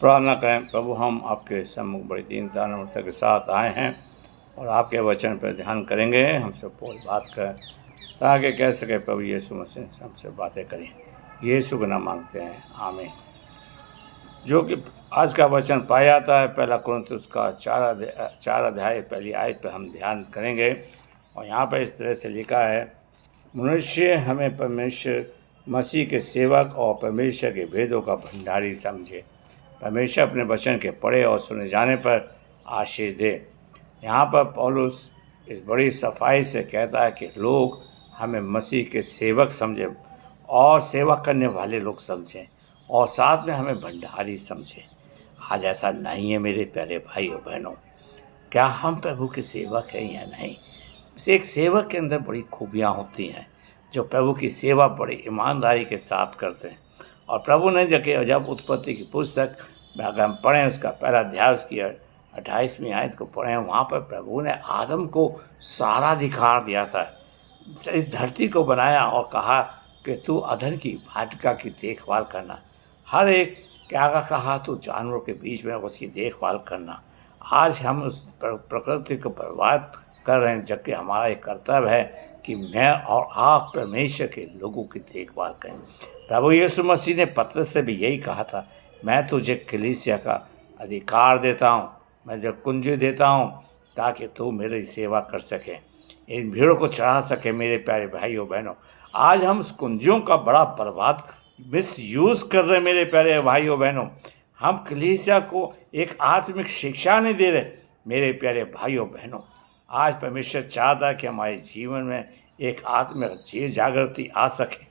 प्रार्थना करें। प्रभु, हम आपके सम्मुख बड़ी दीनता नम्रता के साथ आए हैं और आपके वचन पर ध्यान करेंगे। हमसे बोल बात करें ताकि कह सके प्रभु यीशु मसीह हमसे बातें करें। यीशु का नाम मांगते हैं, आमीन। जो कि आज का वचन पाया जाता है पहला कुरिन्थियों का 4 अध्याय पहली आयत पर हम ध्यान करेंगे। और यहाँ पर इस तरह से लिखा है, मनुष्य हमें परमेश्वर मसीह के सेवक और परमेश्वर के भेदों का भंडारी समझे। परमेश्वर अपने वचन के पढ़े और सुने जाने पर आशीष दे। यहाँ पर पौलुस इस बड़ी सफाई से कहता है कि लोग हमें मसीह के सेवक समझें और सेवा करने वाले लोग समझें और साथ में हमें भंडारी समझें। आज ऐसा नहीं है मेरे प्यारे भाई और बहनों। क्या हम प्रभु के सेवक हैं या नहीं? एक सेवक के अंदर बड़ी खूबियाँ होती हैं जो प्रभु की सेवा बड़ी ईमानदारी के साथ करते हैं। और प्रभु ने जब उत्पत्ति की पुस्तक अगर हम पढ़ें, उसका पहला अध्याय उसकी 28वीं आयत को पढ़ें, वहाँ पर प्रभु ने आदम को सारा अधिकार दिया था। इस धरती को बनाया और कहा कि तू अधर की भाटिका की देखभाल करना, हर एक क्या कहा तू जानवरों के बीच में उसकी देखभाल करना। आज हम उस प्रकृति को बर्बाद कर रहे हैं, जबकि हमारा एक कर्तव्य है कि मैं और आप परमेश्वर के लोगों की देखभाल करें। प्रभु यीशु मसीह ने पतरस से भी यही कहा था, मैं तुझे कलीसिया का अधिकार देता हूँ, मैं जो कुंजी देता हूँ ताकि तू मेरी सेवा कर सके, इन भीड़ों को चढ़ा सके। मेरे प्यारे भाइयों बहनों, आज हम उस कुंजियों का बड़ा बर्बाद मिसयूज़ कर रहे हैं। मेरे प्यारे भाइयों बहनों, हम कलीसिया को एक आत्मिक शिक्षा नहीं दे रहे। मेरे प्यारे भाइयों बहनों, आज परमेश्वर चाहता है कि हमारे जीवन में एक आत्मिक जागृति आ सके।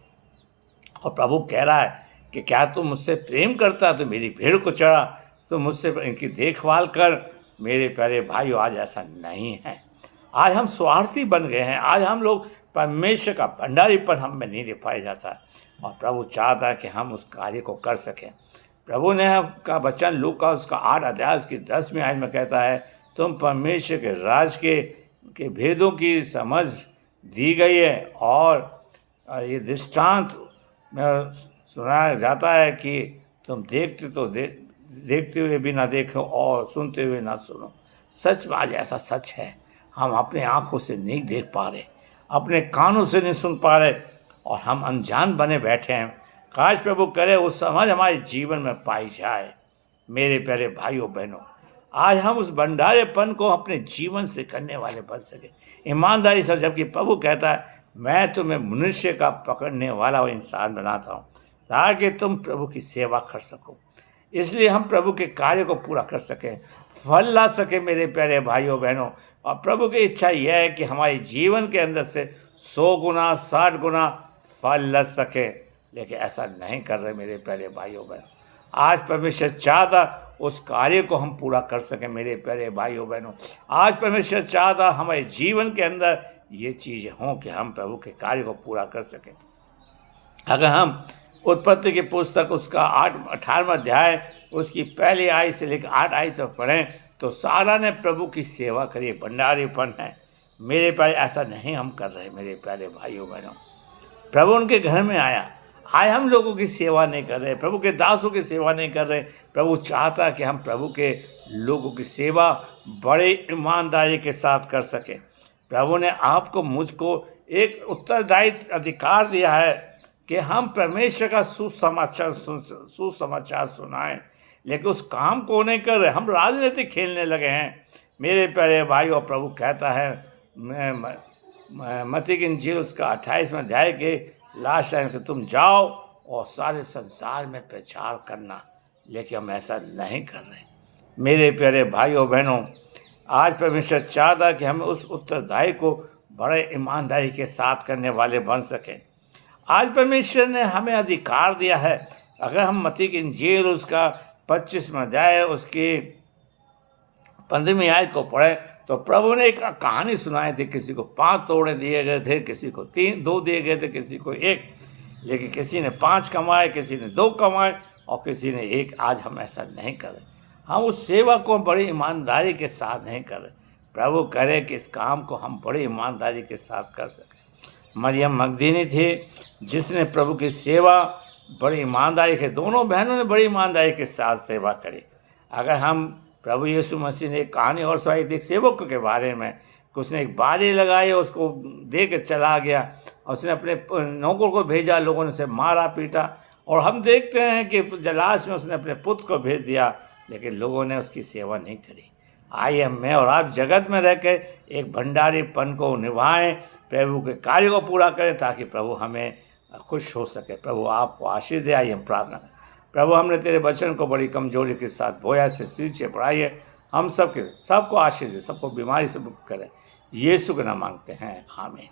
और प्रभु कह रहा है कि क्या तू मुझसे प्रेम करता है तो मेरी भीड़ को चढ़ा, तो मुझसे इनकी देखभाल कर। मेरे प्यारे भाइयों, आज ऐसा नहीं है। आज हम स्वार्थी बन गए हैं। आज हम लोग परमेश्वर का भंडारीपन हम में नहीं दिखाया जाता और प्रभु चाहता है कि हम उस कार्य को कर सकें। प्रभु ने का वचन लूका उसका 8 अध्याय उसकी 10वीं आयत में कहता है, तुम परमेश्वर के राज के भेदों की समझ दी गई है। और ये दृष्टांत में सुनाया जाता है कि तुम देखते हुए भी ना देखो और सुनते हुए ना सुनो। सच में आज ऐसा सच है, हम अपने आँखों से नहीं देख पा रहे, अपने कानों से नहीं सुन पा रहे और हम अनजान बने बैठे हैं। काश प्रभु करे वो समझ हमारे जीवन में पाई जाए। मेरे प्यारे भाइयों बहनों, आज हम उस भंडारेपन को अपने जीवन से करने वाले बन सके ईमानदारी से। जबकि प्रभु कहता है, मैं तुम्हें मनुष्य का पकड़ने वाला इंसान बनाता हूँ ताकि तुम प्रभु की सेवा कर सको। इसलिए हम प्रभु के कार्य को पूरा कर सकें, फल ला सके। मेरे प्यारे भाइयों बहनों, और प्रभु की इच्छा यह है कि हमारे जीवन के अंदर से 100 गुना 60 गुना फल ला सके, लेकिन ऐसा नहीं कर रहे मेरे प्यारे भाइयों बहनों। आज परमेश्वर चाहता उस कार्य को हम पूरा कर सकें। मेरे प्यारे भाइयों बहनों, आज परमेश्वर चाहता हमारे जीवन के अंदर ये चीज़ें हों कि हम प्रभु के कार्य को पूरा कर सकें। अगर हम उत्पत्ति की पुस्तक उसका 18वां अध्याय उसकी पहली आयत से लेकर 8 आयत तक पढ़ें तो सारा ने प्रभु की सेवा करी, भंडारीपन है। मेरे प्यारे, ऐसा नहीं हम कर रहे। मेरे प्यारे भाइयों बहनों, प्रभु उनके घर में आया, आज हम लोगों की सेवा नहीं कर रहे, प्रभु के दासों की सेवा नहीं कर रहे। प्रभु चाहता कि हम प्रभु के लोगों की सेवा बड़े ईमानदारी के साथ कर सकें। प्रभु ने आपको मुझको एक उत्तरदायित्व अधिकार दिया है कि हम परमेश्वर का सुसमाचार सुनाएं, लेकिन उस काम को नहीं कर रहे, हम राजनीति खेलने लगे हैं। मेरे प्यारे भाइयों, प्रभु कहता है मत्ती की इंजील उसका 28वां अध्याय के लास्ट लाइन कि तुम जाओ और सारे संसार में प्रचार करना, लेकिन हम ऐसा नहीं कर रहे। मेरे प्यारे भाइयों बहनों, आज परमेश्वर चाहता कि हम उस उत्तरदायी को बड़े ईमानदारी के साथ करने वाले बन सकें। आज परमेश्वर ने हमें अधिकार दिया है। अगर हम मत्ती की इंजील उसका 25वां अध्याय उसकी 15वीं आयत को पढ़ें तो प्रभु ने एक कहानी सुनाई थी। किसी को 5 तोड़े दिए गए थे, किसी को 2 दिए गए थे, किसी को 1, लेकिन किसी ने 5 कमाए, किसी ने 2 कमाए और किसी ने 1। आज हम ऐसा नहीं करें। हम उस सेवा को बड़ी ईमानदारी के साथ नहीं करें। प्रभु करे कि इस काम को हम बड़ी ईमानदारी के साथ कर सकें। मरियम मगदलीनी थी जिसने प्रभु की सेवा बड़ी ईमानदारी के, दोनों बहनों ने बड़ी ईमानदारी के साथ सेवा करी। अगर हम प्रभु यीशु मसीह ने एक कहानी और सुनाई थी एक सेवक के बारे में कि उसने एक बारी लगाई, उसको दे के चला गया, उसने अपने नौकर को भेजा, लोगों ने उसे मारा पीटा, और हम देखते हैं कि जलाश में उसने अपने पुत्र को भेज दिया, लेकिन लोगों ने उसकी सेवा नहीं करी। आइए मैं और आप जगत में रह के एक भंडारीपन को निभाएं, प्रभु के कार्य को पूरा करें, ताकि प्रभु हमें खुश हो सके। प्रभु आपको आशीष दे। आइए हम प्रार्थना करें। प्रभु, हमने तेरे वचन को बड़ी कमजोरी के साथ बोया से सिर से बढ़ाइए, हम सबको आशीष दे, सबको बीमारी से मुक्त करें। यीशु के नाम मांगते हैं, आमीन।